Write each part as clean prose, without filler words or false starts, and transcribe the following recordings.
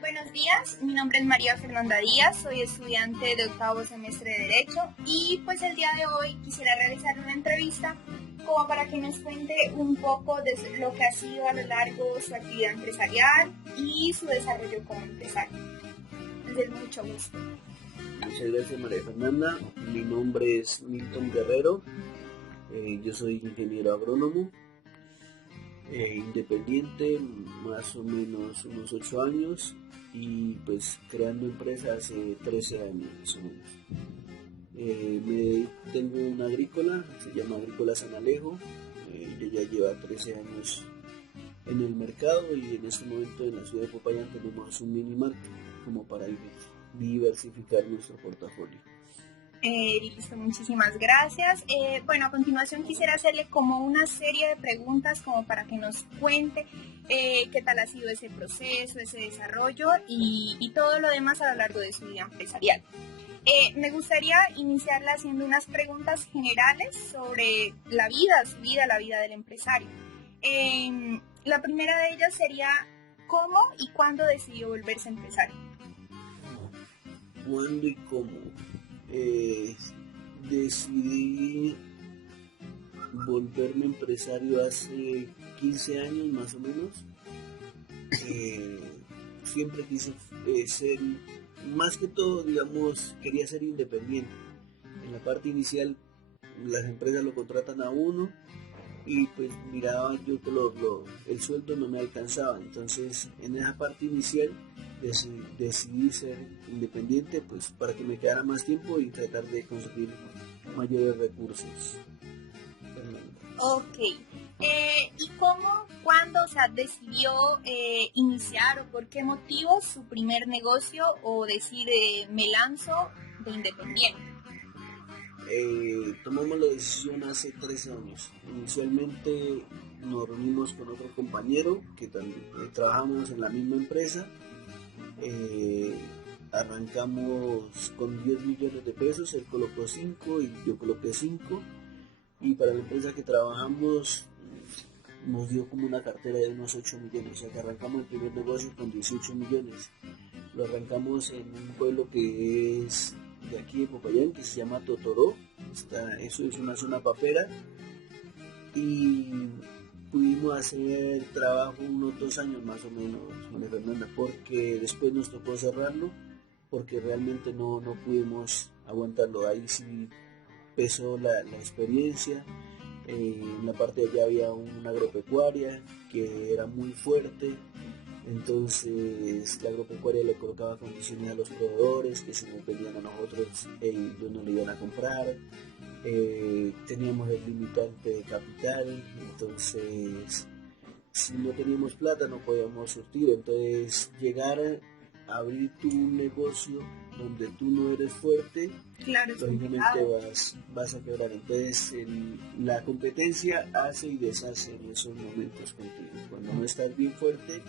Buenos días, mi nombre es María Fernanda Díaz, soy estudiante de octavo semestre de Derecho y pues el día de hoy quisiera realizar una entrevista como para que nos cuente un poco de lo que ha sido a lo largo su actividad empresarial y su desarrollo como empresario. Entonces, mucho gusto. Muchas gracias, María Fernanda. Mi nombre es Milton Guerrero. Yo soy ingeniero agrónomo, independiente, más o menos unos 8 años, y pues creando empresa hace 13 años más o menos. Tengo una agrícola, se llama Agrícola San Alejo. Ella ya lleva 13 años en el mercado, y en este momento en la ciudad de Popayán tenemos un mini market como para diversificar nuestro portafolio. Listo, muchísimas gracias. Bueno, a continuación quisiera hacerle como una serie de preguntas como para que nos cuente qué tal ha sido ese proceso, ese desarrollo y todo lo demás a lo largo de su vida empresarial. Me gustaría iniciarla haciendo unas preguntas generales sobre su vida, la vida del empresario. La primera de ellas sería, ¿cómo y cuándo decidió volverse empresario? ¿Cuándo y cómo? Decidí volverme empresario hace 15 años más o menos. Siempre quise ser, más que todo, digamos, quería ser independiente. En la parte inicial las empresas lo contratan a uno, y pues miraba yo que el sueldo no me alcanzaba. Entonces en esa parte inicial decidí ser independiente, pues para que me quedara más tiempo y tratar de conseguir mayores recursos. Ok. ¿Y cómo, cuándo, decidió iniciar o por qué motivo su primer negocio o decir me lanzo de independiente? Tomamos la decisión hace 13 años. Inicialmente nos reunimos con otro compañero que también trabajamos en la misma empresa. Arrancamos con 10 millones de pesos, él colocó 5 y yo coloqué 5, y para la empresa que trabajamos nos dio como una cartera de unos 8 millones, o sea que arrancamos el primer negocio con 18 millones. Lo arrancamos en un pueblo que es de aquí de Popayán, que se llama Totoró. Eso es una zona papera, y pudimos hacer trabajo unos 2 años más o menos, María Fernanda, porque después nos tocó cerrarlo, porque realmente no pudimos aguantarlo. Ahí sí pesó la experiencia. En la parte de allá había una agropecuaria que era muy fuerte. Entonces la agropecuaria le colocaba condiciones a los proveedores que si no vendían a nosotros, ellos no le iban a comprar. Teníamos el limitante de capital, entonces si no teníamos plata no podíamos surtir. Entonces llegar a abrir tu negocio donde tú no eres fuerte, claro, lógicamente vas a quebrar. Entonces la competencia hace y deshace en esos momentos contigo. Cuando no estás bien fuerte,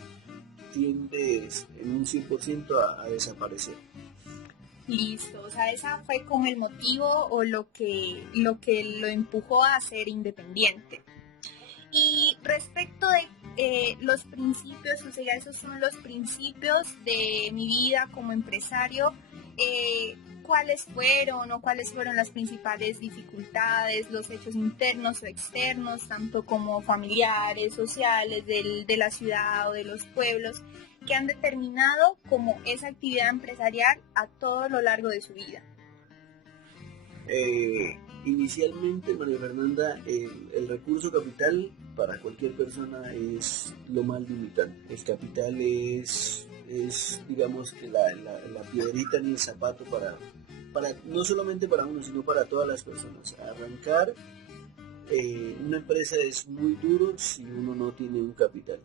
tiendes en un 100% a desaparecer. Listo, o sea, esa fue como el motivo o lo que lo empujó a ser independiente. Y respecto de los principios, o sea, esos son los principios de mi vida como empresario, ¿cuáles fueron las principales dificultades, los hechos internos o externos, tanto como familiares, sociales, de la ciudad o de los pueblos, que han determinado como esa actividad empresarial a todo lo largo de su vida? Inicialmente, María Fernanda, el recurso capital para cualquier persona es lo más limitante. El capital es digamos que la piedrita en el zapato para no solamente para uno, sino para todas las personas. Arrancar una empresa es muy duro si uno no tiene un capital,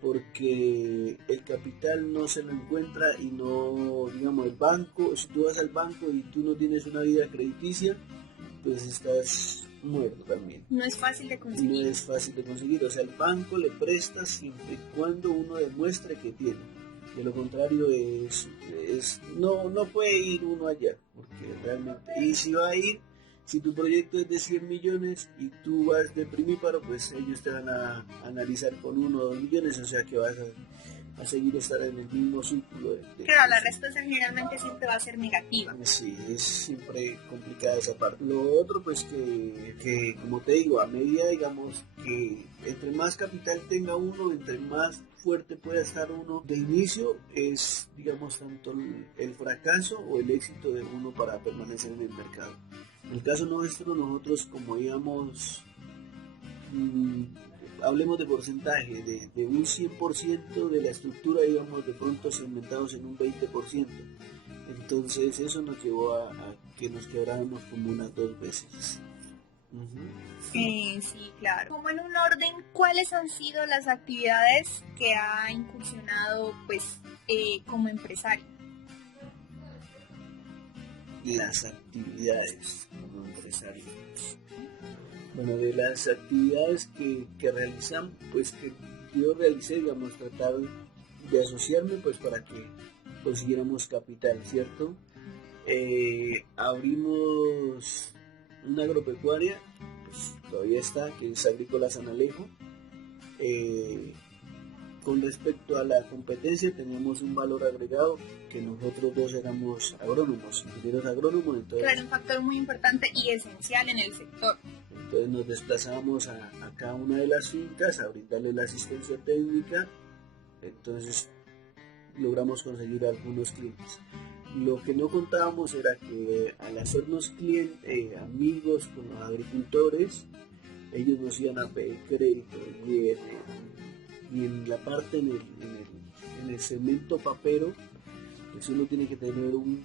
porque el capital no se lo encuentra, y no, digamos, el banco, si tú vas al banco y tú no tienes una vida crediticia, pues estás muerto también. No es fácil de conseguir. No es fácil de conseguir, o sea, el banco le presta siempre y cuando uno demuestre que tiene. De lo contrario no puede ir uno allá, porque realmente, y si va a ir, si tu proyecto es de 100 millones y tú vas de primíparo, pues ellos te van a analizar con 1 o 2 millones, o sea que vas a seguir estar en el mismo círculo. Claro, la respuesta generalmente siempre va a ser negativa. Sí, es siempre complicada esa parte. Lo otro, pues que como te digo, a medida, digamos, que entre más capital tenga uno, entre más fuerte pueda estar uno de inicio, es, digamos, tanto el fracaso o el éxito de uno para permanecer en el mercado. En el caso nuestro, nosotros, como digamos, hablemos de porcentaje, de un 100% de la estructura, digamos, de pronto segmentados en un 20%. Entonces eso nos llevó a que nos quebráramos como unas 2 veces. Sí, claro. Como en un orden, ¿cuáles han sido las actividades que ha incursionado pues como empresario? Las actividades como empresario. Bueno, de las actividades que realizan, pues que yo realicé, digamos, tratar de asociarme pues para que consiguiéramos capital, ¿cierto? Abrimos una agropecuaria, pues todavía está, que es Agrícola San Alejo. Con respecto a la competencia teníamos un valor agregado, que nosotros dos éramos agrónomos, ingenieros agrónomos. Entonces, claro, un factor muy importante y esencial en el sector. Entonces nos desplazábamos a cada una de las fincas a brindarle la asistencia técnica. Entonces logramos conseguir algunos clientes. Lo que no contábamos era que al hacernos amigos con los agricultores, ellos nos iban a pedir crédito y en la parte en el segmento papero, pues uno tiene que tener un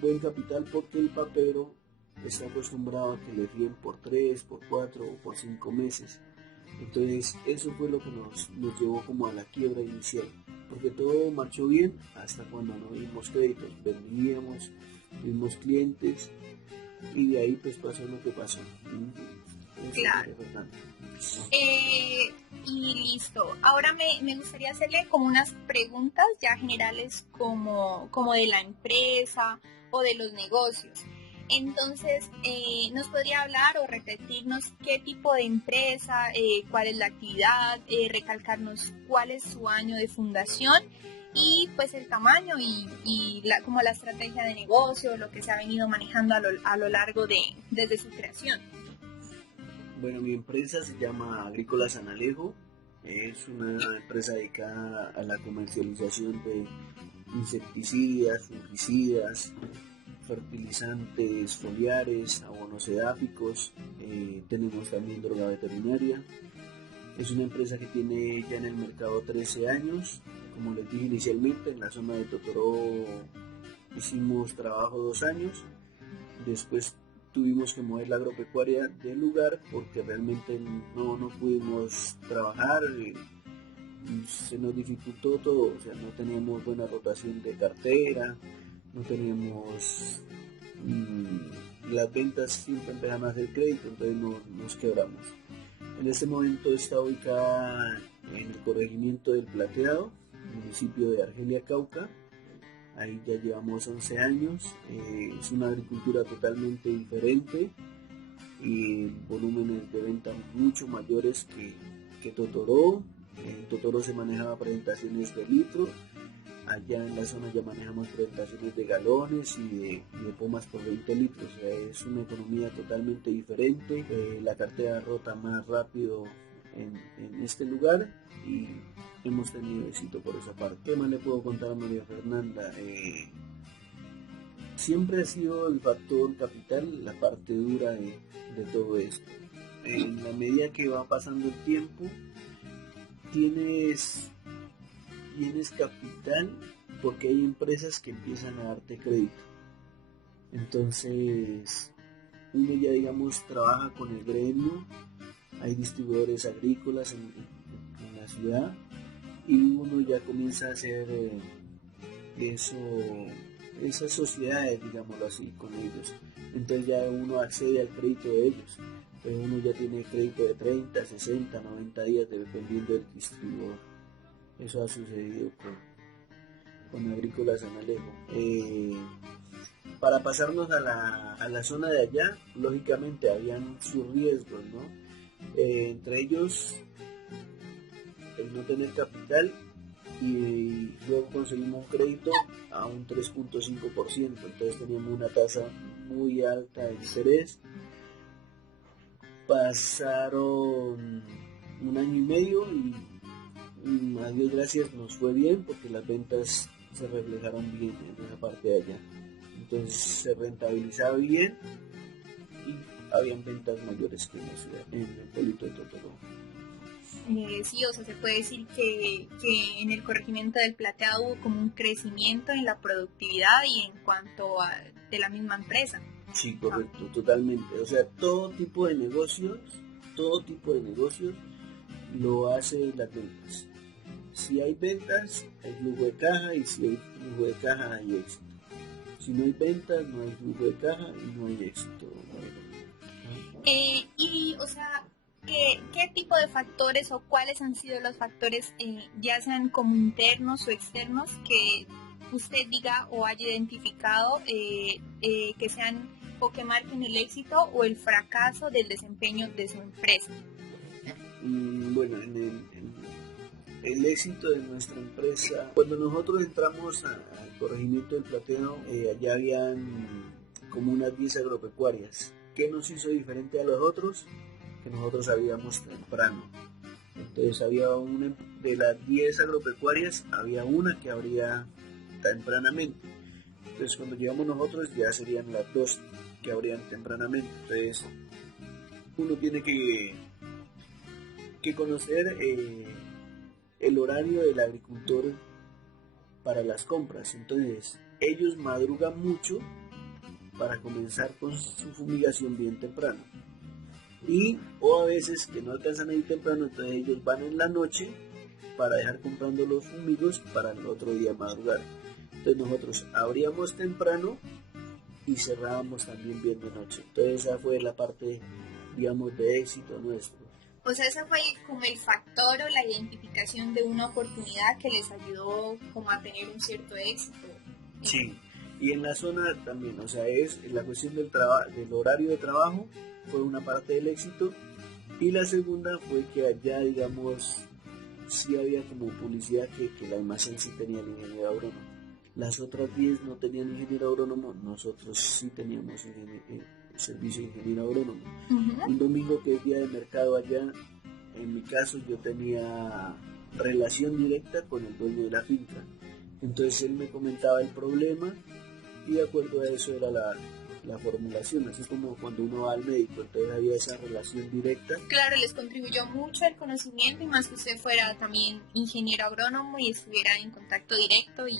buen capital, porque el papero está acostumbrado a que le fíen por 3, por 4 o por 5 meses. Entonces eso fue lo que nos llevó como a la quiebra inicial, porque todo marchó bien hasta cuando no vimos créditos, vendíamos, vimos clientes y de ahí pues pasó lo que pasó. Claro. Y listo. Ahora me gustaría hacerle como unas preguntas ya generales como de la empresa o de los negocios. Entonces, ¿nos podría hablar o repetirnos qué tipo de empresa, cuál es la actividad, recalcarnos cuál es su año de fundación y pues el tamaño y como la estrategia de negocio, lo que se ha venido manejando a lo largo desde su creación? Bueno, mi empresa se llama Agrícola San Alejo. Es una empresa dedicada a la comercialización de insecticidas, fungicidas, fertilizantes foliares, abonos edáficos. Tenemos también droga veterinaria. Es una empresa que tiene ya en el mercado 13 años. Como les dije inicialmente, en la zona de Totoró hicimos trabajo 2 años. Después tuvimos que mover la agropecuaria del lugar porque realmente no pudimos trabajar. Se nos dificultó todo, o sea, no teníamos buena rotación de cartera, no teníamos las ventas, siempre empezaron a hacer crédito, entonces nos quebramos. En este momento está ubicada en el corregimiento del Plateado, municipio de Argelia, Cauca. Ahí ya llevamos 11 años. Es una agricultura totalmente diferente y volúmenes de venta mucho mayores que Totoró. En Totoró se manejaba presentaciones de litro, allá en la zona ya manejamos presentaciones de galones y de pomas por 20 litros. O sea, es una economía totalmente diferente. La cartera rota más rápido en este lugar y hemos tenido éxito por esa parte. ¿Qué más le puedo contar a María Fernanda? Siempre ha sido el factor capital la parte dura de todo esto. En la medida que va pasando el tiempo, tienes capital porque hay empresas que empiezan a darte crédito. Entonces, uno ya, digamos, trabaja con el gremio, hay distribuidores agrícolas en la ciudad y uno ya comienza a hacer esas sociedades, digámoslo así, con ellos. Entonces ya uno accede al crédito de ellos. Pero uno ya tiene crédito de 30, 60, 90 días dependiendo del distribuidor. Eso ha sucedido con Agrícola San Alejo. Para pasarnos a la zona de allá, lógicamente habían sus riesgos, ¿no? Entre ellos, el no tener capital y luego conseguimos un crédito a un 3.5%, entonces teníamos una tasa muy alta de interés. Pasaron un año y medio y a Dios gracias nos fue bien porque las ventas se reflejaron bien en esa parte de allá. Entonces se rentabilizaba bien y habían ventas mayores que en la ciudad, en el pueblito de Totoro. Sí, o sea, se puede decir que en el corregimiento del Plateado hubo como un crecimiento en la productividad y en cuanto a de la misma empresa. Sí, correcto, totalmente. O sea, todo tipo de negocios lo hace las ventas. Si hay ventas, hay flujo de caja, y si hay flujo de caja, hay éxito. Si no hay ventas, no hay flujo de caja y no hay éxito. Y, o sea, ¿qué tipo de factores o cuáles han sido los factores, ya sean como internos o externos, que usted diga o haya identificado que sean o que marquen el éxito o el fracaso del desempeño de su empresa? Bueno, en el éxito de nuestra empresa, cuando nosotros entramos al corregimiento del Plateado, allá habían como unas 10 agropecuarias. ¿Qué nos hizo diferente a los otros? Que nosotros abríamos temprano. Entonces había una, de las 10 agropecuarias, había una que abría tempranamente. Entonces cuando llegamos nosotros ya serían las 2 que abrían tempranamente. Entonces uno tiene que conocer el horario del agricultor para las compras. Entonces ellos madrugan mucho para comenzar con su fumigación bien temprano, y o a veces que no alcanzan a ir temprano, entonces ellos van en la noche para dejar comprando los fumigos para el otro día madrugar. Entonces nosotros abríamos temprano y cerrábamos también bien de noche. Entonces esa fue la parte, digamos, de éxito nuestro. O sea, ese fue como el factor o la identificación de una oportunidad que les ayudó como a tener un cierto éxito. Sí, y en la zona también, o sea, es la cuestión del horario de trabajo fue una parte del éxito, y la segunda fue que allá, digamos, sí había como publicidad que el almacén sí tenía el ingeniero agrónomo. Las otras 10 no tenían ingeniero agrónomo, nosotros sí teníamos servicio de ingeniero agrónomo. Un domingo que es día de mercado allá, en mi caso yo tenía relación directa con el dueño de la finca. Entonces él me comentaba el problema y de acuerdo a eso era la formulación, así como cuando uno va al médico, entonces había esa relación directa. Claro, les contribuyó mucho el conocimiento, y más que usted fuera también ingeniero agrónomo y estuviera en contacto directo y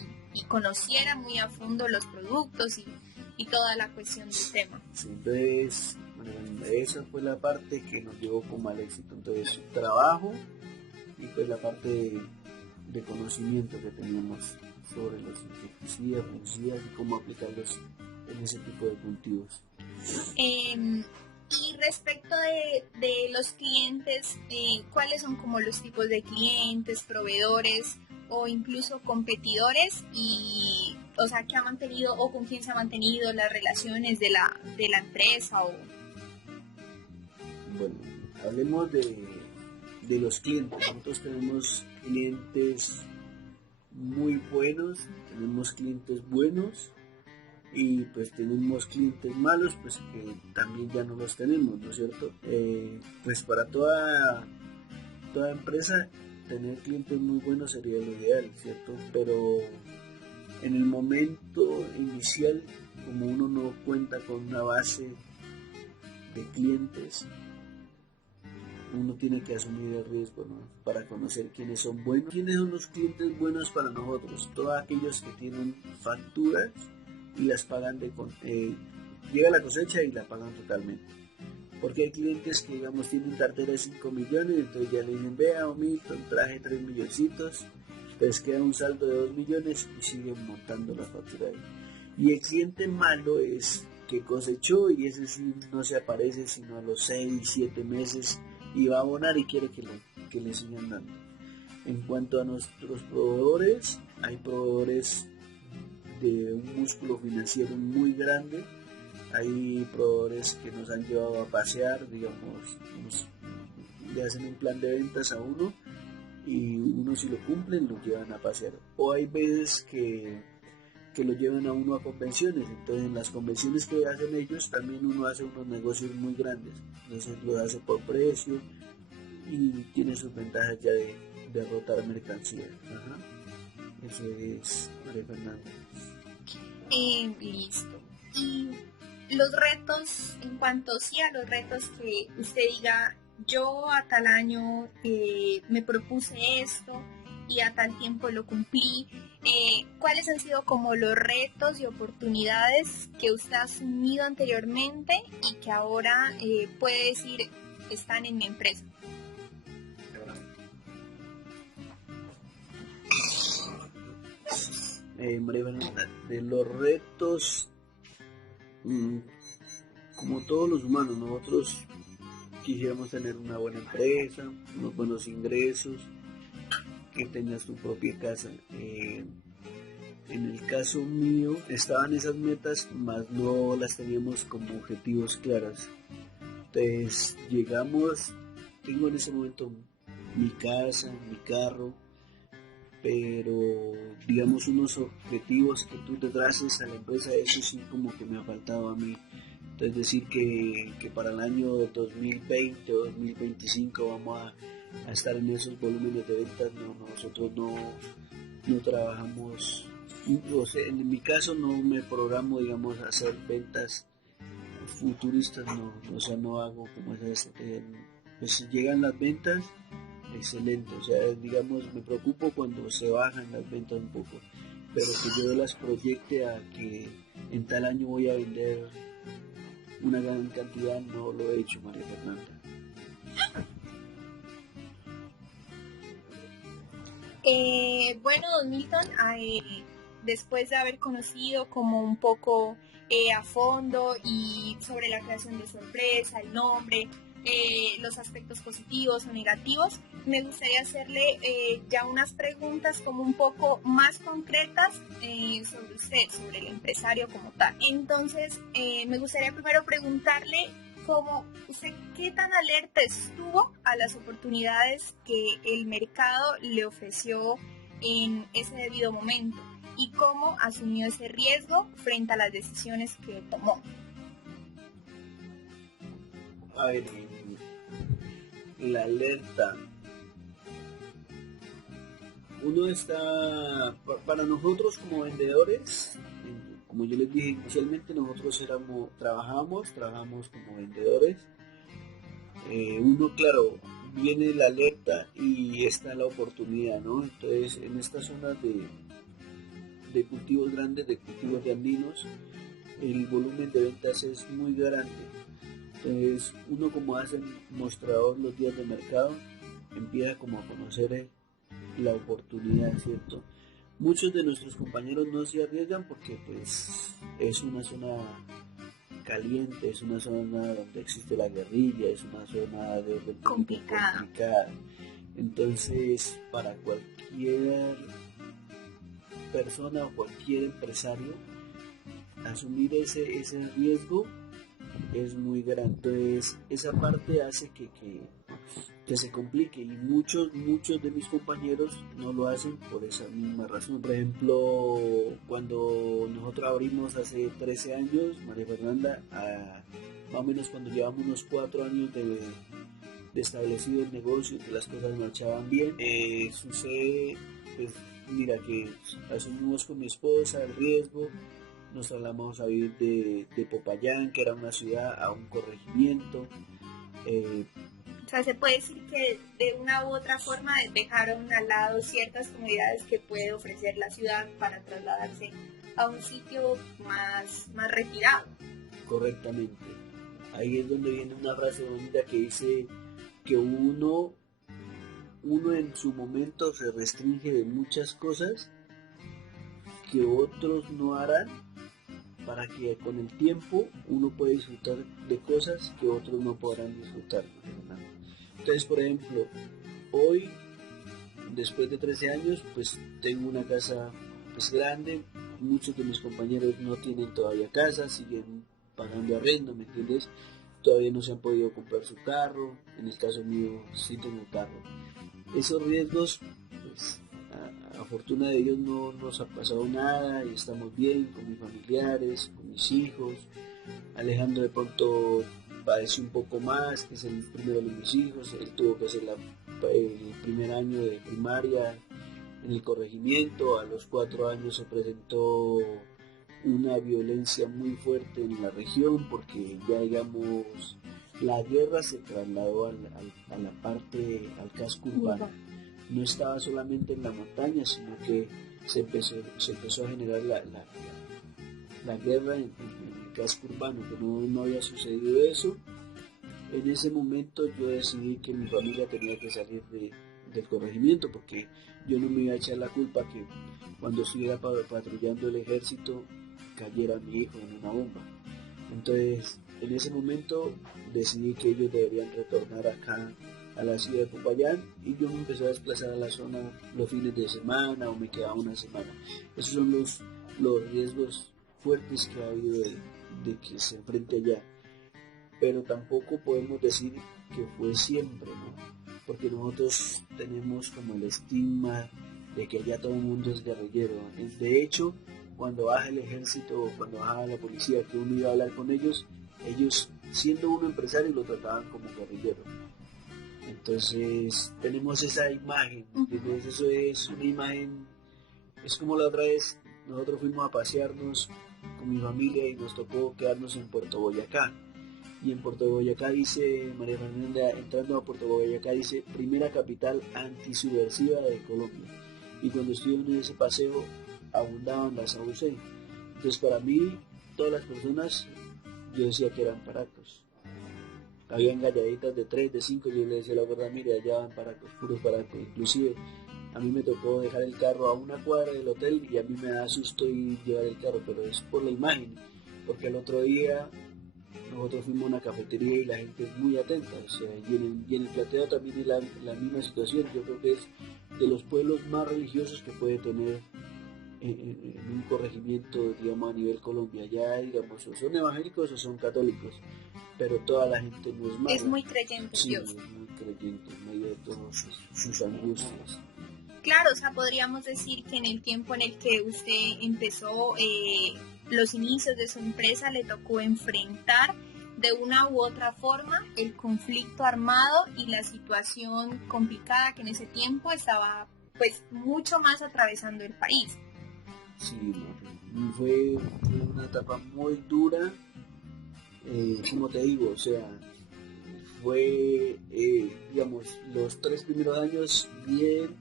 conociera muy a fondo los productos y toda la cuestión del tema. Sí, entonces, bueno, esa fue la parte que nos llevó como al éxito. Entonces, trabajo y pues la parte de conocimiento que teníamos sobre los insecticidas, fungicidas y cómo aplicarlos en ese tipo de cultivos. Y respecto de los clientes, ¿cuáles son como los tipos de clientes, proveedores o incluso competidores? Y, o sea, ¿qué ha mantenido o con quién se han mantenido las relaciones de la empresa? Bueno, hablemos de los clientes. Nosotros tenemos clientes muy buenos, tenemos clientes buenos, y pues tenemos clientes malos, pues que también ya no los tenemos, ¿no es cierto? Pues para toda empresa tener clientes muy buenos sería lo ideal, ¿cierto? Pero en el momento inicial, como uno no cuenta con una base de clientes, uno tiene que asumir el riesgo, ¿no? Para conocer quiénes son buenos. ¿Quiénes son los clientes buenos para nosotros? Todos aquellos que tienen facturas y las pagan llega la cosecha y la pagan totalmente. Porque hay clientes que, digamos, tienen cartera de 5 millones, entonces ya le dicen, vea, Milton, traje 3 milloncitos, pues queda un saldo de 2 millones y siguen montando la factura ahí. Y el cliente malo es que cosechó y ese sí no se aparece sino a los 6, 7 meses y va a abonar y quiere que le sigan dando. En cuanto a nuestros proveedores, hay proveedores de un músculo financiero muy grande, hay proveedores que nos han llevado a pasear, digamos, le hacen un plan de ventas a uno y uno si lo cumplen lo llevan a pasear. O hay veces que lo llevan a uno a convenciones, entonces en las convenciones que hacen ellos también uno hace unos negocios muy grandes, entonces lo hace por precio y tiene sus ventajas ya de rotar mercancía. Ajá. Eso es, María Fernanda. Listo. Y los retos, en cuanto sí a los retos que usted diga, yo a tal año me propuse esto y a tal tiempo lo cumplí, ¿cuáles han sido como los retos y oportunidades que usted ha asumido anteriormente y que ahora puede decir están en mi empresa? María Fernanda, de los retos, como todos los humanos, nosotros quisiéramos tener una buena empresa, unos buenos ingresos, que tengas tu propia casa. En el caso mío estaban esas metas, mas no las teníamos como objetivos claras. Entonces llegamos, tengo en ese momento mi casa, mi carro, pero digamos unos objetivos que tú te traces a la empresa, eso sí como que me ha faltado a mí. Entonces decir que para el año 2020 o 2025 vamos a estar en esos volúmenes de ventas, no, nosotros no trabajamos, o sea, en mi caso no me programo, digamos, a hacer ventas futuristas, no, o sea, no hago como esas, pues si llegan las ventas, excelente, o sea, digamos, me preocupo cuando se bajan las ventas un poco, pero que yo las proyecte a que en tal año voy a vender una gran cantidad, no lo he hecho, María Fernanda. Bueno, don Milton, después de haber conocido como un poco a fondo y sobre la creación de su empresa, el nombre, los aspectos positivos o negativos, me gustaría hacerle ya unas preguntas como un poco más concretas sobre usted, sobre el empresario como tal. Entonces, me gustaría primero preguntarle como usted qué tan alerta estuvo a las oportunidades que el mercado le ofreció en ese debido momento y cómo asumió ese riesgo frente a las decisiones que tomó. A ver, la alerta. Uno está, para nosotros como vendedores, como yo les dije inicialmente, nosotros trabajamos como vendedores. Uno, claro, viene la alerta y está la oportunidad, ¿no? Entonces, en estas zonas de cultivos grandes, de cultivos de andinos, el volumen de ventas es muy grande. Entonces, uno como hace mostrador los días de mercado, empieza como a conocer la oportunidad, ¿cierto? Muchos de nuestros compañeros no se arriesgan porque pues es una zona caliente, es una zona donde existe la guerrilla, es una zona de orden complicada. Entonces, para cualquier persona o cualquier empresario, asumir ese riesgo es muy grande. Entonces, esa parte hace que se complique y muchos de mis compañeros no lo hacen por esa misma razón. Por ejemplo, cuando nosotros abrimos hace 13 años, María Fernanda, más o menos cuando llevamos unos 4 años de establecido el negocio, que las cosas marchaban bien, sucede, pues mira que asumimos con mi esposa el riesgo, nos trasladamos a vivir de Popayán, que era una ciudad, a un corregimiento. O sea, se puede decir que de una u otra forma dejaron al lado ciertas comodidades que puede ofrecer la ciudad para trasladarse a un sitio más retirado. Correctamente. Ahí es donde viene una frase bonita que dice que uno en su momento se restringe de muchas cosas que otros no harán, para que con el tiempo uno pueda disfrutar de cosas que otros no podrán disfrutar. Entonces, por ejemplo, hoy, después de 13 años, pues tengo una casa pues grande. Muchos de mis compañeros no tienen todavía casa, siguen pagando arrendo, ¿me entiendes? Todavía no se han podido comprar su carro. En el caso mío sí tengo carro. Esos riesgos, pues, a fortuna de Dios no nos ha pasado nada y estamos bien con mis familiares, con mis hijos. Alejandro de pronto padeció un poco más, que es el primero de mis hijos. Él tuvo que hacer el primer año de primaria en el corregimiento. A los 4 años se presentó una violencia muy fuerte en la región porque ya digamos la guerra se trasladó a la parte, al casco urbano. No estaba solamente en la montaña, sino que se empezó a generar la guerra en el casco urbano, que no había sucedido eso. En ese momento yo decidí que mi familia tenía que salir del corregimiento, porque yo no me iba a echar la culpa que cuando estuviera patrullando el ejército cayera mi hijo en una bomba. Entonces, en ese momento decidí que ellos deberían retornar acá a la ciudad de Popayán y yo me empecé a desplazar a la zona los fines de semana o me quedaba una semana. Esos son los riesgos fuertes que ha habido de que se enfrente allá. Pero tampoco podemos decir que fue siempre, ¿no? Porque nosotros tenemos como el estigma de que allá todo el mundo es guerrillero. De hecho, cuando baja el ejército o cuando baja la policía, que uno iba a hablar con ellos siendo uno empresario lo trataban como guerrillero. Entonces tenemos esa imagen, ¿entiendes? Eso es una imagen, es como la otra vez nosotros fuimos a pasearnos con mi familia y nos tocó quedarnos en Puerto Boyacá. Y en Puerto Boyacá dice, María Fernanda, entrando a Puerto Boyacá dice, primera capital antisubversiva de Colombia. Y cuando estuvimos en ese paseo, abundaban las AUC. Entonces para mí, todas las personas, yo decía que eran paracos. Habían galladitas de 3, de 5, yo le decía la verdad, mire, allá van paracos, puros paracos. Inclusive, a mí me tocó dejar el carro a una cuadra del hotel y a mí me da susto ir llevar el carro, pero es por la imagen, porque el otro día nosotros fuimos a una cafetería y la gente es muy atenta, o sea, y en el Plateado también es la misma situación. Yo creo que es de los pueblos más religiosos que puede tener en un corregimiento, digamos, a nivel Colombia. Ya, digamos, o son evangélicos o son católicos, pero toda la gente no es mala. Es muy creyente en Dios. Sí, es muy creyente en medio de todas sus angustias. Claro, o sea, podríamos decir que en el tiempo en el que usted empezó los inicios de su empresa, le tocó enfrentar de una u otra forma el conflicto armado y la situación complicada que en ese tiempo estaba pues mucho más atravesando el país. Sí, fue una etapa muy dura, como te digo, o sea, fue, digamos, los 3 primeros años bien.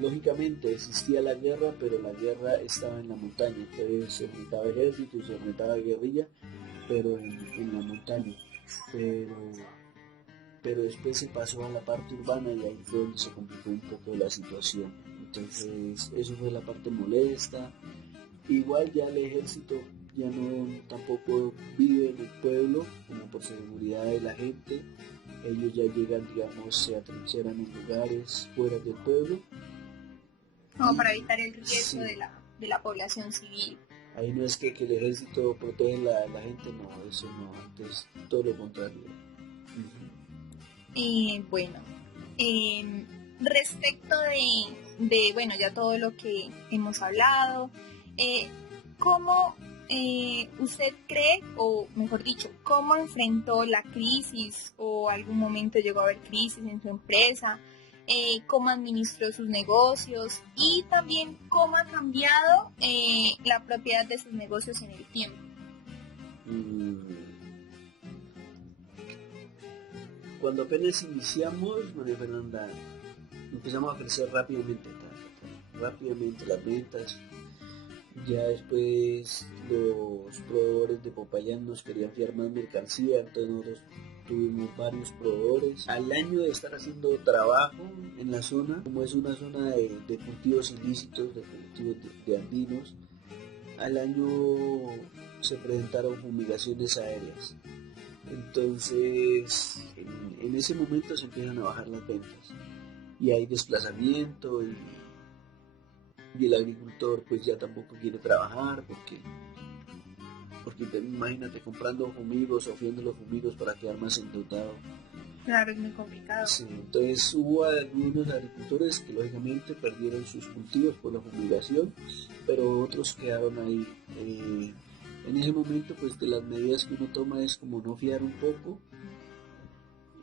Lógicamente existía la guerra, pero la guerra estaba en la montaña, entonces se enfrentaba ejército y se enfrentaba guerrilla, pero en la montaña. Pero después se pasó a la parte urbana y ahí fue donde se complicó un poco la situación. Entonces eso fue la parte molesta. Igual ya el ejército ya no tampoco vive en el pueblo, como por seguridad de la gente. Ellos ya llegan, digamos, se atrincheran en lugares fuera del pueblo. Como para evitar el riesgo Sí. de la población civil. Ahí no es que el ejército protege a la gente, no, eso no, antes todo lo contrario. Bueno, respecto bueno, ya todo lo que hemos hablado, ¿cómo usted cree, o mejor dicho, cómo enfrentó la crisis o algún momento llegó a haber crisis en su empresa? Cómo administró sus negocios y también cómo ha cambiado la propiedad de sus negocios en el tiempo. Cuando apenas iniciamos, María Fernanda, empezamos a crecer rápidamente las ventas. Ya después los proveedores de Popayán nos querían fiar más mercancía, entonces nosotros tuvimos varios proveedores. Al año de estar haciendo trabajo en la zona, como es una zona de cultivos ilícitos, de cultivos de andinos, al año se presentaron fumigaciones aéreas. Entonces, en ese momento se empiezan a bajar las ventas y hay desplazamiento y el agricultor pues ya tampoco quiere trabajar porque imagínate comprando fumigos o fiando los fumigos para quedar más endeudado. Claro, es muy complicado. Sí, entonces hubo algunos agricultores que lógicamente perdieron sus cultivos por la fumigación, pero otros quedaron ahí. En ese momento, pues de las medidas que uno toma es como no fiar un poco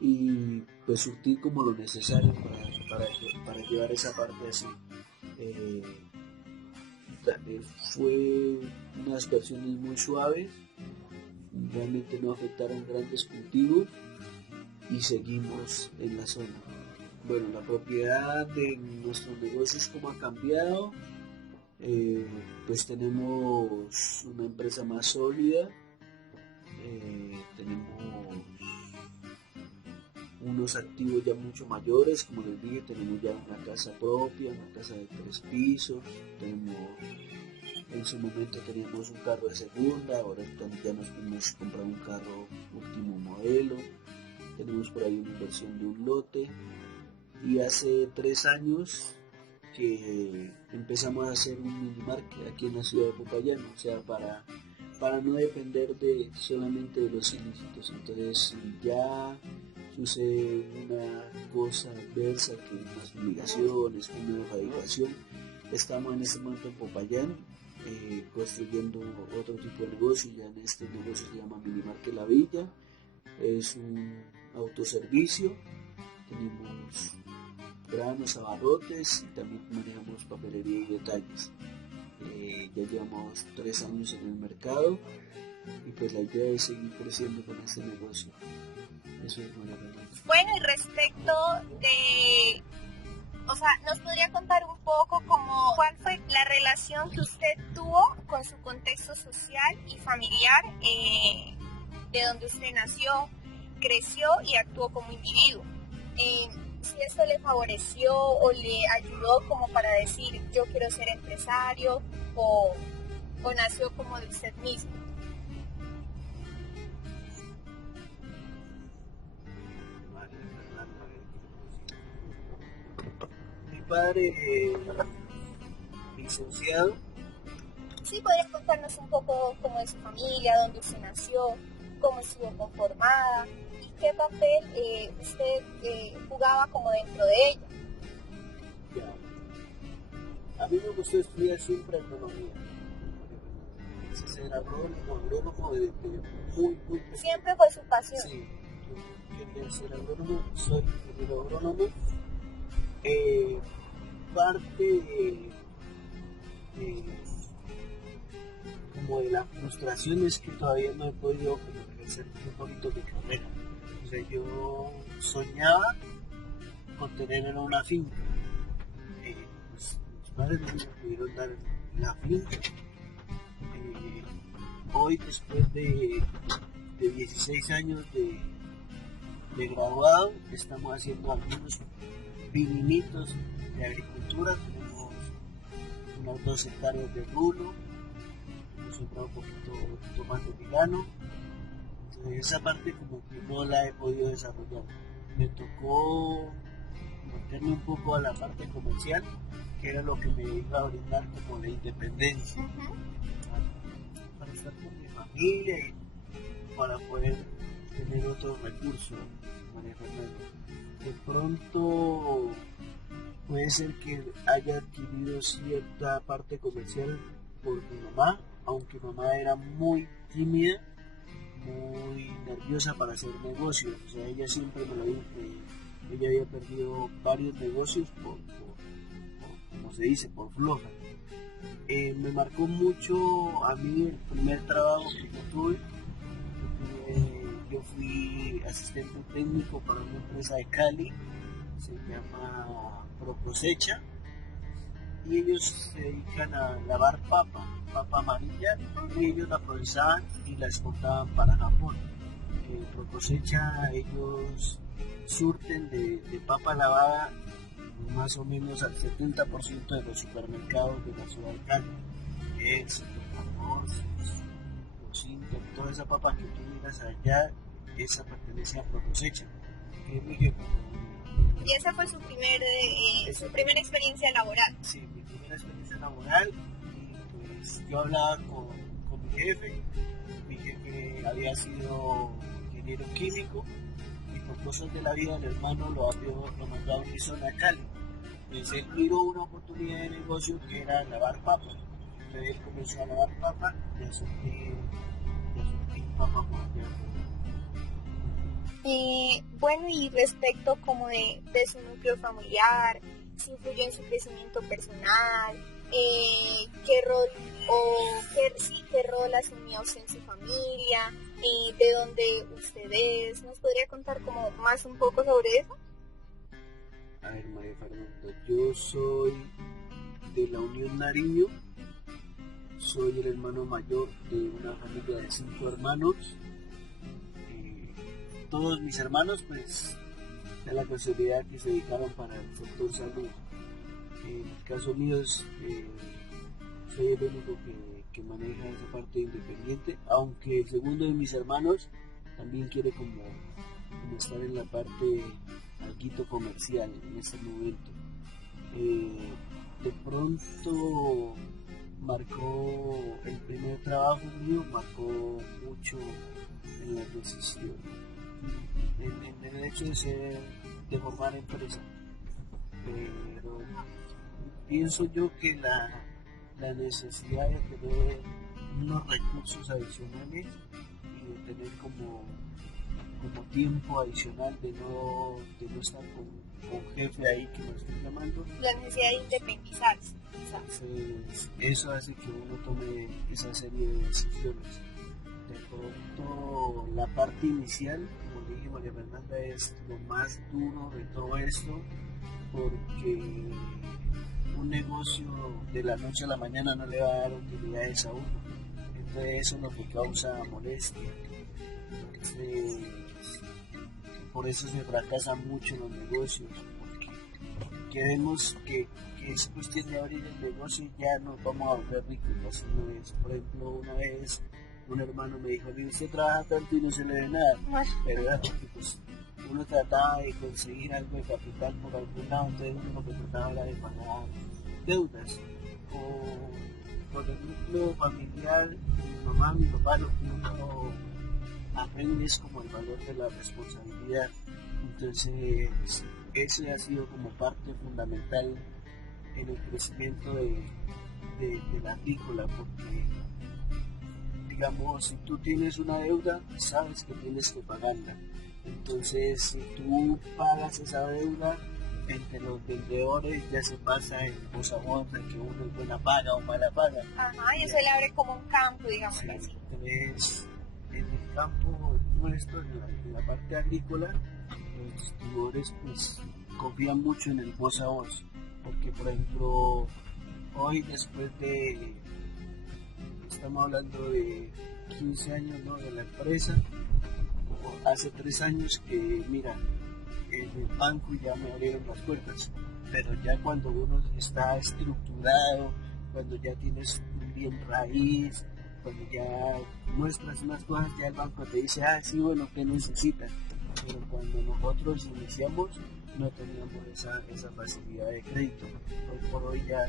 y pues surtir como lo necesario para llevar esa parte así. Eh, Fue unas versiones muy suaves, realmente no afectaron grandes cultivos y seguimos en la zona. Bueno, la propiedad de nuestros negocios cómo ha cambiado, pues tenemos una empresa más sólida, tenemos unos activos ya mucho mayores, como les dije, tenemos ya una casa propia, una casa de 3 pisos, en su momento teníamos un carro de segunda, ahora ya nos pudimos comprar un carro último modelo, tenemos por ahí una inversión de un lote y hace 3 años que empezamos a hacer un mini market aquí en la ciudad de Popayán, o sea, para no depender solamente de los ilícitos. Entonces, si ya sucede una cosa adversa, que unas fumigaciones, que una erradicación, estamos en este momento en Popayán construyendo otro tipo de negocio. Ya en este negocio se llama Mini Market La Villa, es un autoservicio, tenemos granos, abarrotes y también manejamos papelería y detalles. Ya llevamos 3 años en el mercado y pues la idea es seguir creciendo con este negocio. Eso es muy relevante. Bueno, y respecto de, o sea, ¿nos podría contar un poco cuál fue la relación que usted tuvo con su contexto social y familiar de donde usted nació, creció y actuó como individuo? Si eso le favoreció o le ayudó como para decir yo quiero ser empresario o nació como de usted mismo. Mi padre, licenciado. Sí, podría contarnos un poco como de su familia, dónde usted nació, cómo estuvo conformada y qué papel usted jugaba como dentro de ella. Ya. A mí me gustó estudiar siempre agronomía. Ser agrónomo desde muy pequeño. Siempre fue su pasión. Sí, yo quería ser agrónomo, soy ingeniero agrónomo. Parte como de la frustración es que todavía no he podido como ejercer un poquito mi carrera. O sea, yo soñaba con tener una finca. Pues, mis padres no me pudieron dar la finca. Hoy, después de 16 años de graduado, estamos haciendo algunos pinitos de agricultura. Tenemos unas 2 hectáreas de rulo, hemos sembrado un poquito más de milano. Entonces, esa parte como que no la he podido desarrollar. Me tocó meterme un poco a la parte comercial, que era lo que me iba a brindar como la independencia. Para estar con mi familia y para poder tener otros recursos, María Fernanda. De pronto puede ser que haya adquirido cierta parte comercial por mi mamá, aunque mamá era muy tímida, muy nerviosa para hacer negocios. O sea, ella siempre me lo dijo que ella había perdido varios negocios por como se dice, por floja. Me marcó mucho a mí el primer trabajo que yo tuve. Yo fui asistente técnico para una empresa de Cali, se llama Procosecha, y ellos se dedican a lavar papa amarilla, y ellos la procesaban y la exportaban para Japón. Procosecha, ellos surten de papa lavada más o menos al 70% de los supermercados de la ciudad de Cali. Toda esa papa que tú miras allá, esa pertenece a Procosecha, que es muy bien. Y esa fue su primera experiencia laboral. Sí, mi primera experiencia laboral. Y pues yo hablaba con mi jefe había sido ingeniero químico y por cosas de la vida el hermano lo mandó a Horizon a Cali. Pues él miró una oportunidad de negocio que era lavar papa. Entonces él comenzó a lavar papa y a surtir papa por allá. Bueno, y respecto como de su núcleo familiar, si influyó en su crecimiento personal, qué rol asumió usted en su familia, de dónde usted es, ¿nos podría contar como más un poco sobre eso? A ver, María Fernanda, yo soy de la Unión Nariño, soy el hermano mayor de una familia de 5 hermanos. Todos mis hermanos, pues, de la casualidad que se dedicaron para el sector salud. En el caso mío, soy el único que maneja esa parte independiente, aunque el segundo de mis hermanos también quiere como estar en la parte algo comercial en este momento. De pronto marcó el primer trabajo mío, marcó mucho en la decisión, en el hecho de formar empresa, pero pienso yo que la necesidad de tener unos recursos adicionales y de tener como tiempo adicional de no estar con jefe ahí que nos esté llamando. La necesidad de independizarse. Entonces, eso hace que uno tome esa serie de decisiones. De pronto, la parte inicial, como le dije, María Fernanda, es lo más duro de todo esto, porque un negocio de la noche a la mañana no le va a dar utilidades a uno. Entonces, eso es lo que causa molestia. Entonces, por eso se fracasa mucho en los negocios, porque queremos que es cuestión de abrir el negocio y ya nos vamos a volver ricos. Así no es. Por ejemplo, una vez un hermano me dijo: usted trabaja tanto y no se le ve nada, pero era porque pues, uno trataba de conseguir algo de capital por algún lado, entonces uno lo que trataba era de pagar deudas. O por el núcleo familiar, mi mamá, mi papá, lo que uno aprende es como el valor de la responsabilidad. Entonces, ese ha sido como parte fundamental en el crecimiento de la agrícola, porque digamos, si tú tienes una deuda, sabes que tienes que pagarla. Entonces, si tú pagas esa deuda, entre los vendedores ya se pasa en voz a voz de que uno es buena paga o mala paga. Ajá, y eso le abre como un campo, digamos sí, así. Entonces, en el campo nuestro, en la parte agrícola, los distribuidores pues confían mucho en el voz a voz, porque por ejemplo, hoy después de, estamos hablando de 15 años, ¿no?, de la empresa, hace 3 años que, mira, en el banco ya me abrieron las puertas, pero ya cuando uno está estructurado, cuando ya tienes un bien raíz, cuando ya muestras unas cosas, ya el banco te dice: sí, bueno, ¿qué necesitas? Pero cuando nosotros iniciamos no teníamos esa facilidad de crédito. Hoy por hoy ya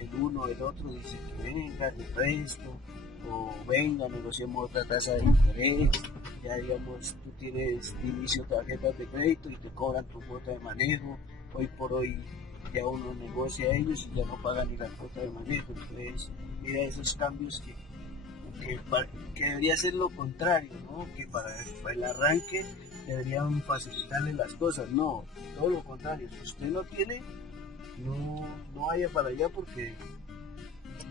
el uno o el otro dice que venga, le presto, o venga, negociemos otra tasa de interés. Ya digamos, tú tienes de inicio tarjetas de crédito y te cobran tu cuota de manejo. Hoy por hoy ya uno negocia a ellos y ya no pagan ni la cuota de manejo. Entonces, mira esos cambios que debería ser lo contrario, ¿no? Que para el arranque deberían facilitarle las cosas. No, todo lo contrario. Si usted no tiene, no vaya para allá, porque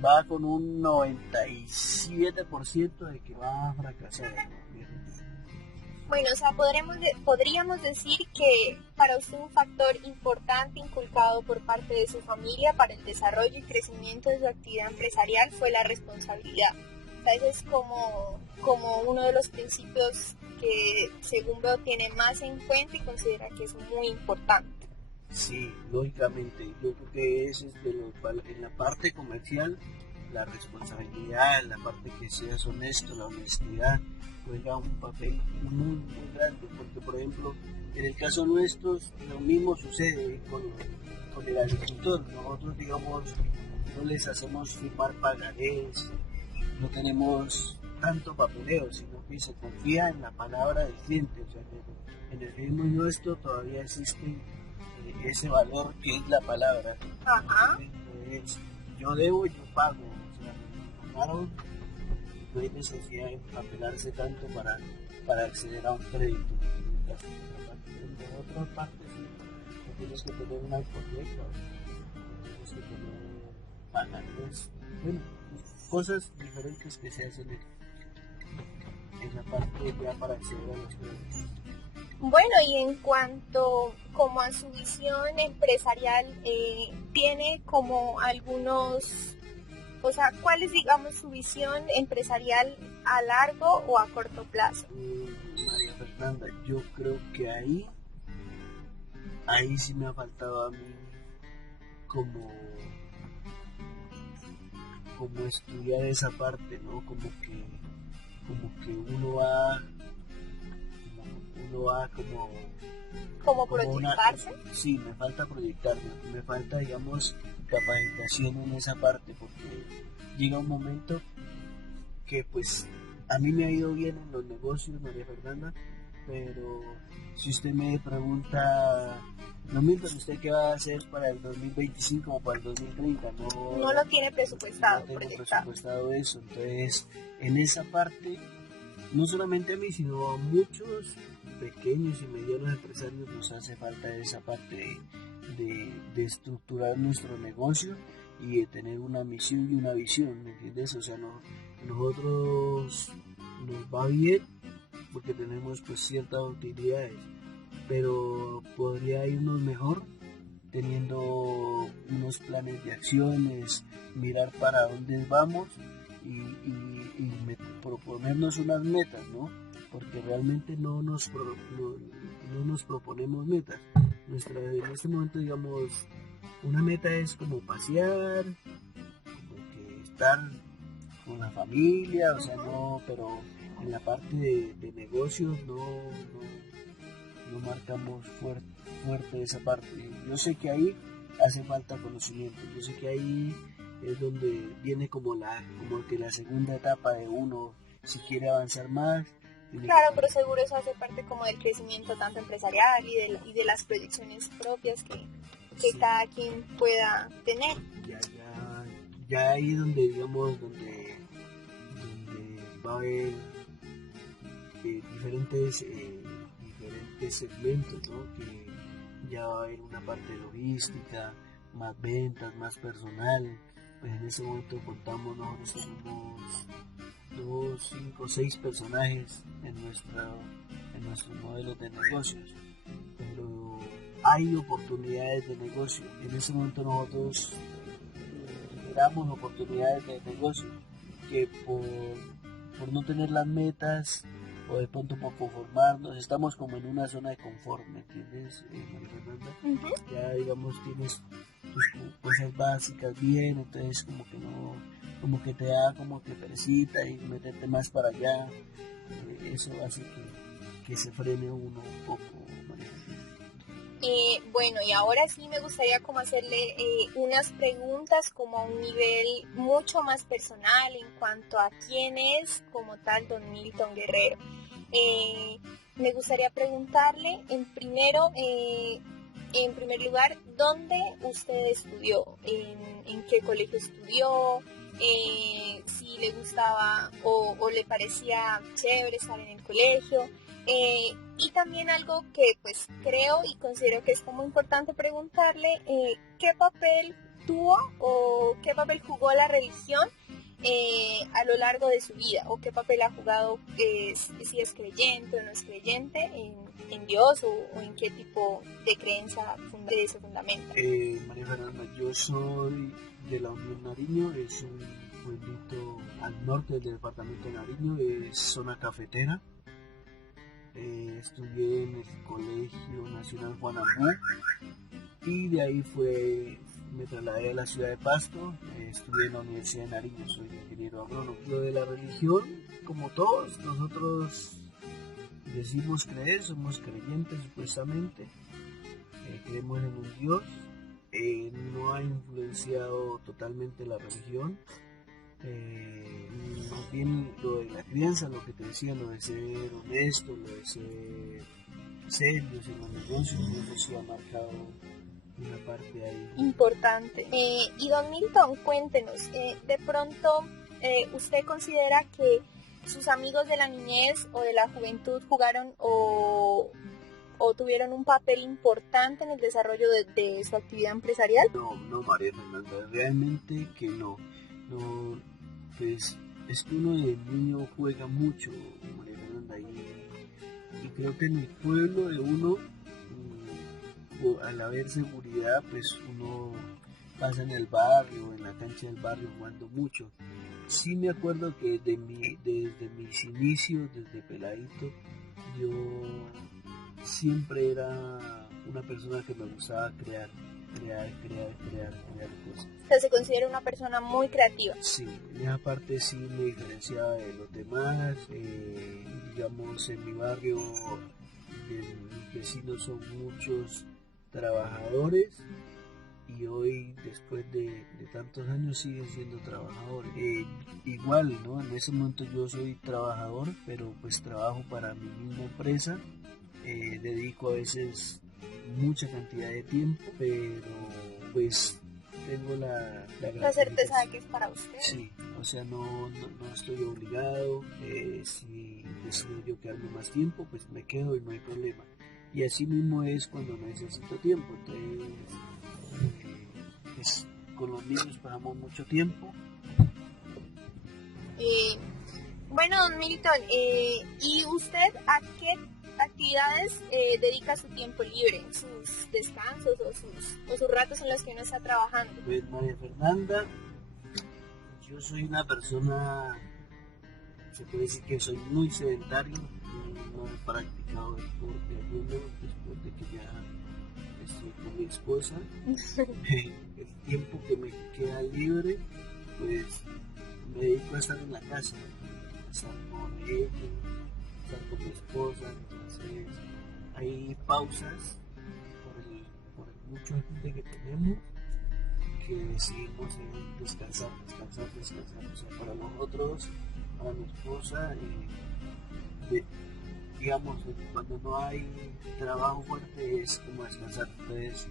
va con un 97% de que va a fracasar, ¿no? Bueno, o sea, podríamos decir que para usted un factor importante inculcado por parte de su familia para el desarrollo y crecimiento de su actividad empresarial fue la responsabilidad. O sea, ese es como uno de los principios que, según veo, tiene más en cuenta y considera que es muy importante. Sí, lógicamente. Yo creo que ese es en la parte comercial, la responsabilidad, en la parte que seas honesto, la honestidad juega un papel muy grande, porque por ejemplo, en el caso nuestro, lo mismo sucede con el agricultor. Nosotros, digamos, no les hacemos firmar pagarés, no tenemos tanto papeleo, sino que se confía en la palabra del cliente. O sea, en el ritmo nuestro todavía existe ese valor que es la palabra. Ajá. Entonces, yo debo, yo pago. O sea, me pagaron, no hay necesidad de apelarse tanto para acceder a un crédito. De otra parte, sí, tienes que tener una hipoteca, tienes que tener pagares, bueno, cosas diferentes que se hacen en la parte ya para acceder a los créditos. Bueno, y en cuanto como a su visión empresarial, tiene como algunos, o sea, ¿cuál es, digamos, su visión empresarial a largo o a corto plazo? María Fernanda, yo creo que ahí sí me ha faltado a mí como estudiar esa parte, ¿no? Como que uno va ¿Cómo como proyectarse? sí, me falta proyectarme, me falta, digamos, capacitación en esa parte, porque llega un momento que pues a mí me ha ido bien en los negocios, María Fernanda, pero si usted me pregunta, no, Milton, ¿usted qué va a hacer para el 2025 o para el 2030? No lo tiene presupuestado, No tengo proyectado. presupuestado eso. Entonces, en esa parte, no solamente a mí, sino a muchos pequeños y medianos empresarios nos hace falta esa parte de estructurar nuestro negocio y de tener una misión y una visión, ¿me entiendes? O sea, nosotros nos va bien porque tenemos pues ciertas utilidades, pero podría irnos mejor teniendo unos planes de acciones, mirar para dónde vamos y proponernos unas metas, ¿no? Porque realmente no nos proponemos metas. En este momento, digamos, una meta es como pasear, como que estar con la familia, o sea, no, pero en la parte de negocios no marcamos fuerte esa parte. Yo sé que ahí hace falta conocimiento, yo sé que ahí es donde viene como que la segunda etapa de uno, si quiere avanzar más. Claro, pero seguro eso hace parte como del crecimiento tanto empresarial y de las proyecciones propias que sí, cada quien pueda tener. Ya ahí donde, digamos, donde va a haber diferentes segmentos, ¿no? Que ya va a haber una parte logística, más ventas, más personal. Pues en ese momento nosotros tenemos 2, 5, 6 personajes en nuestro modelo de negocios, pero hay oportunidades de negocio. En ese momento nosotros generamos oportunidades de negocio que por no tener las metas o de pronto por conformarnos, estamos como en una zona de confort, ¿me entiendes, María Fernanda? Uh-huh. Ya, digamos, tienes tus cosas básicas bien, entonces como que te da como que perecita y meterte más para allá, eso hace que se frene uno un poco, María Fernanda. Bueno, y ahora sí me gustaría como hacerle unas preguntas como a un nivel mucho más personal en cuanto a quién es como tal don Milton Guerrero. Me gustaría preguntarle en primer lugar, ¿dónde usted estudió? ¿En qué colegio estudió? Si le gustaba o le parecía chévere estar en el colegio. Y también algo que pues creo y considero que es como importante preguntarle, ¿qué papel tuvo o qué papel jugó la religión a lo largo de su vida? ¿O qué papel ha jugado, si es creyente o no es creyente, en Dios o en qué tipo de creencia se fundamenta? María Fernanda, yo soy de la Unión Nariño, es un pueblito al norte del departamento de Nariño, es zona cafetera. Estudié en el Colegio Nacional Juan Ambú y de ahí me trasladé a la ciudad de Pasto, estudié en la Universidad de Nariño, soy ingeniero agrónomo. Lo de la religión, como todos, nosotros decimos creer, somos creyentes supuestamente, creemos en un Dios, no ha influenciado totalmente la religión, Más bien lo de la crianza, lo que te decía, lo de ser honesto, lo de ser serios en los negocios, eso sí ha marcado una parte ahí importante. Y don Milton, cuéntenos, de pronto ¿usted considera que sus amigos de la niñez o de la juventud jugaron o tuvieron un papel importante en el desarrollo de su actividad empresarial? No, María Fernanda, realmente que no, pues es que uno de niño juega mucho, María Fernanda, y creo que en el pueblo de uno, al haber seguridad, pues uno pasa en el barrio, en la cancha del barrio jugando mucho. Sí me acuerdo que desde mis inicios, desde peladito, yo siempre era una persona que me gustaba crear cosas. O sea, se considera una persona muy creativa. Sí, en esa parte sí me diferenciaba de los demás. Digamos, en mi barrio mis vecinos son muchos trabajadores y hoy, después de tantos años, siguen siendo trabajadores. Igual, ¿no? En ese momento yo soy trabajador, pero pues trabajo para mi misma empresa. Dedico a veces mucha cantidad de tiempo, pero pues tengo la certeza de que es para usted. Sí, o sea, no estoy obligado. Si decido yo quedarme más tiempo, pues me quedo y no hay problema. Y así mismo es cuando necesito tiempo. Entonces, pues, con los niños pasamos mucho tiempo. Bueno, don Milton, ¿y usted a qué actividades dedica su tiempo libre, sus descansos o sus ratos en los que uno está trabajando? Pues María Fernanda, yo soy una persona, se puede decir que soy muy sedentario, no he practicado deporte alguno después de que ya estoy con mi esposa. El tiempo que me queda libre, pues me dedico a estar en la casa, a estar con ella, estar con mi esposa. Entonces hay pausas por el mucho gente que tenemos que decidimos descansar. O sea, para nosotros, para mi esposa, digamos, cuando no hay trabajo fuerte es como descansar. Entonces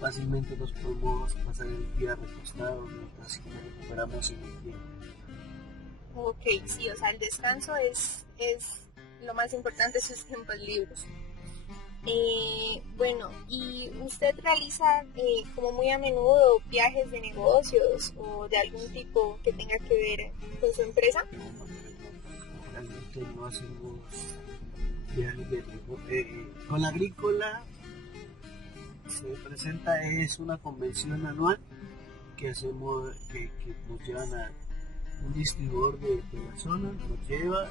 fácilmente nos podemos pasar el día recostados mientras que recuperamos energía. Ok, sí, o sea, el descanso es lo más importante en sus tiempos libres. Bueno, ¿y usted realiza como muy a menudo viajes de negocios o de algún tipo que tenga que ver con su empresa? Realmente no hacemos viajes de negocio. Con la agrícola se presenta es una convención anual que hacemos, que nos llevan a un distribuidor de la zona, nos lleva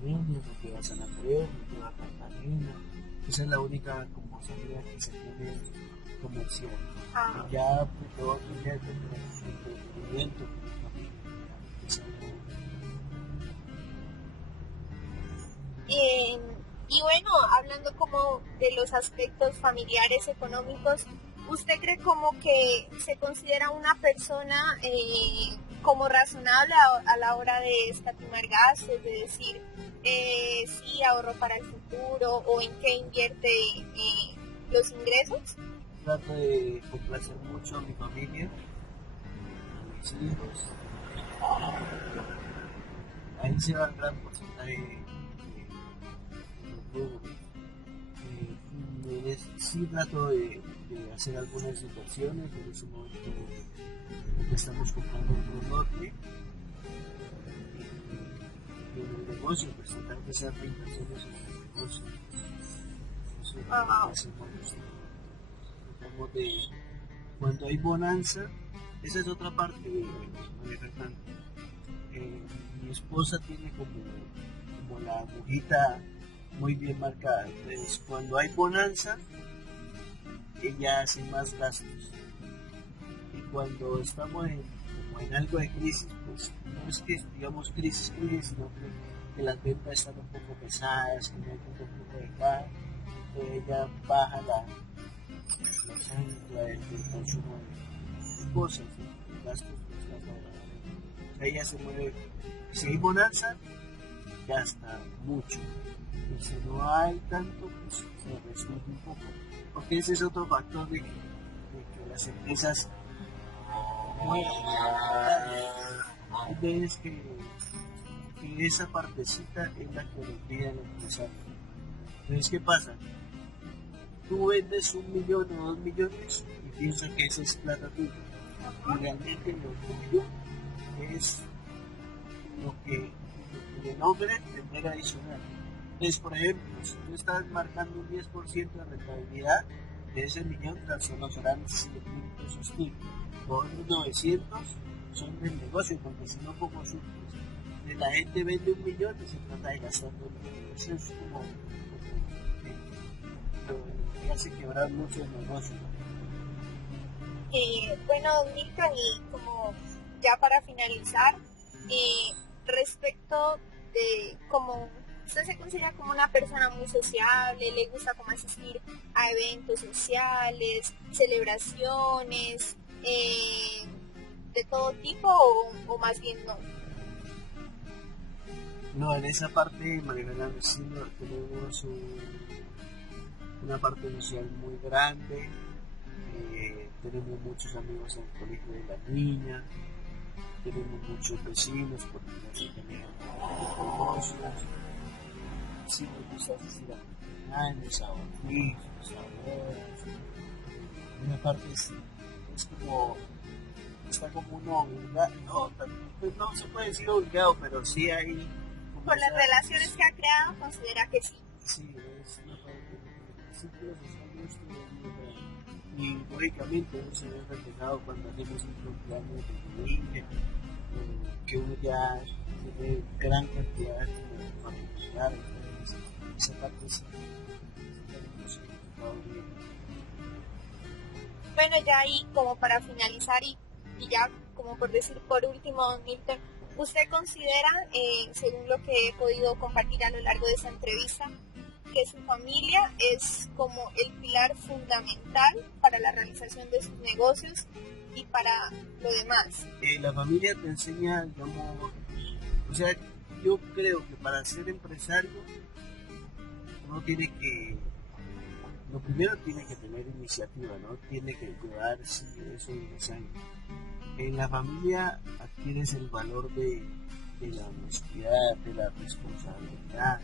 nos lleva a San Andrés, nos lleva a Cartagena. Esa es la única como salida que se tiene comercial. Ya pues, lo otro ya es el evento y bueno, hablando como de los aspectos familiares, económicos, ¿usted cree como que se considera una persona como razonable a la hora de escatimar gastos, de decir sí, ahorro para el futuro o en qué invierte los ingresos? Trato de complacer mucho a mi familia, a mis hijos. Ahí se va el gran porcentaje de los logros. Sí trato de hacer algunas inversiones. En ese momento estamos comprando un norte y en el negocio, pues tratar de hacer reinversiones en el negocio. Eso es lo que hacemos nosotros. Tratamos de, cuando hay bonanza, esa es otra parte de María Fernanda. Mi esposa tiene como la agujita muy bien marcada. Entonces, cuando hay bonanza, ella hace más gastos. Y cuando estamos como en algo de crisis, pues no es que digamos crisis, sino que las ventas están un poco pesadas, que no hay un poco de caja. Entonces ella baja la del consumo de cosas, gastos los gasta ahora. O sea, ella se mueve, si hay bonanza, gasta mucho. Y si no hay tanto, pues se restringe un poco. Porque ese es otro factor de que las empresas mueven. Hay veces que esa partecita es la que olvida el empresario. Entonces, ¿qué pasa? Tú vendes 1 millón o 2 millones y piensas que esa es plata tuya. Y realmente lo tuyo es lo que le logre tener adicional. Entonces, por ejemplo, si tú estás marcando un 10% de rentabilidad, de ese millón tan solo serán 100,000 pesos tuyos. Los otros 900 son del negocio, porque si no, poco suples. La gente vende 1 millón y se trata de gastarlo. Eso es como que hace quebrar mucho el negocio. Bueno, Milton, y como ya para finalizar, respecto de cómo usted se considera como una persona muy sociable, le gusta como asistir a eventos sociales, celebraciones, de todo tipo, o más bien no. No, en esa parte, María Fernanda, sí tenemos una parte social muy grande. Tenemos muchos amigos en el colegio de la niña, tenemos muchos vecinos, porque nosotros tenemos negocios. Sí, nos gusta asistir a cumpleaños, a bautizos, a bodas. Una parte es como, está como uno obligado, no, pues no se puede decir obligado, pero sí hay. Por las relaciones que ha creado, considera que sí. Sí, es una parte de los principios, y lógicamente eso se ve reflejado cuando hacemos un cumpleaños de niña, que uno ya tiene gran cantidad de familiares, esa parte sí, Bueno, ya ahí como para finalizar y ya como por decir por último, Milton, ¿usted considera, según lo que he podido compartir a lo largo de esta entrevista, que su familia es como el pilar fundamental para la realización de sus negocios y para lo demás? La familia te enseña, digamos, o sea, yo creo que para ser empresario uno tiene que, lo primero tiene que tener iniciativa, ¿no? Tiene que cuidar si eso de los años. En la familia adquieres el valor de la honestidad, de la responsabilidad,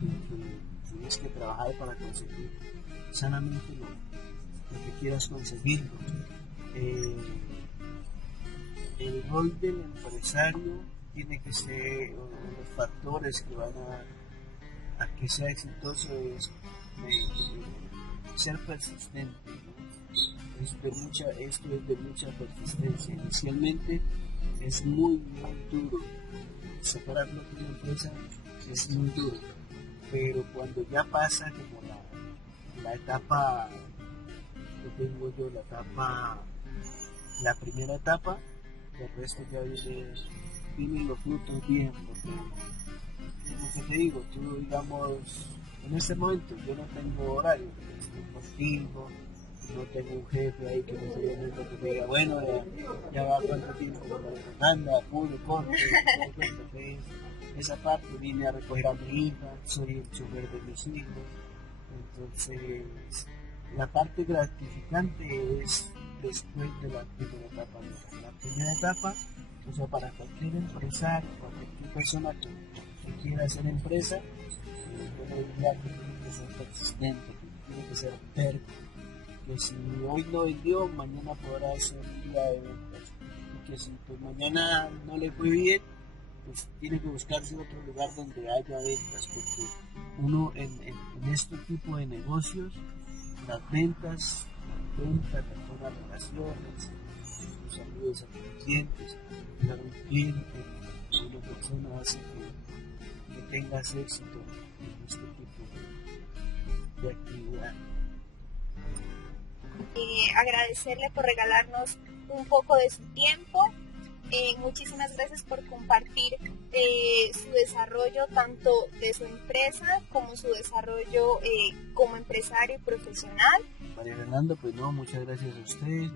de que tienes que trabajar para conseguir sanamente lo que quieras conseguirlo. El rol del empresario tiene que ser, los factores que van a que sea exitoso es ser persistente, ¿no? Esto es de mucha persistencia. Inicialmente es muy duro, separar lo que es una empresa es muy duro, pero cuando ya pasa como la etapa que tengo yo, la primera etapa, el resto ya vienen los frutos bien, porque como que te digo, tú digamos, en este momento yo no tengo horario, estoy contigo, no tengo un jefe ahí que me esté viendo que me diga, bueno, ya va cuánto tiempo, anda, apure, corte, esa parte, vine a recoger a mi hija, soy el chofer de mis hijos, entonces la parte gratificante es después de la primera etapa. La primera etapa, o sea, para cualquier empresario, cualquier persona que quiera hacer empresa, yo le diría que tiene que ser persistente, que tiene que ser terco, que si hoy no vendió, mañana podrá ser un día de ventas, y que si pues mañana no le fue bien, pues tiene que buscarse otro lugar donde haya ventas, porque uno en este tipo de negocios, las ventas, las relaciones, los saludos a los clientes, a un cliente, una persona hace que tengas éxito en este tipo de actividad. Agradecerle por regalarnos un poco de su tiempo. Muchísimas gracias por compartir su desarrollo tanto de su empresa como su desarrollo como empresario y profesional. María Fernanda, pues no, muchas gracias a ustedes,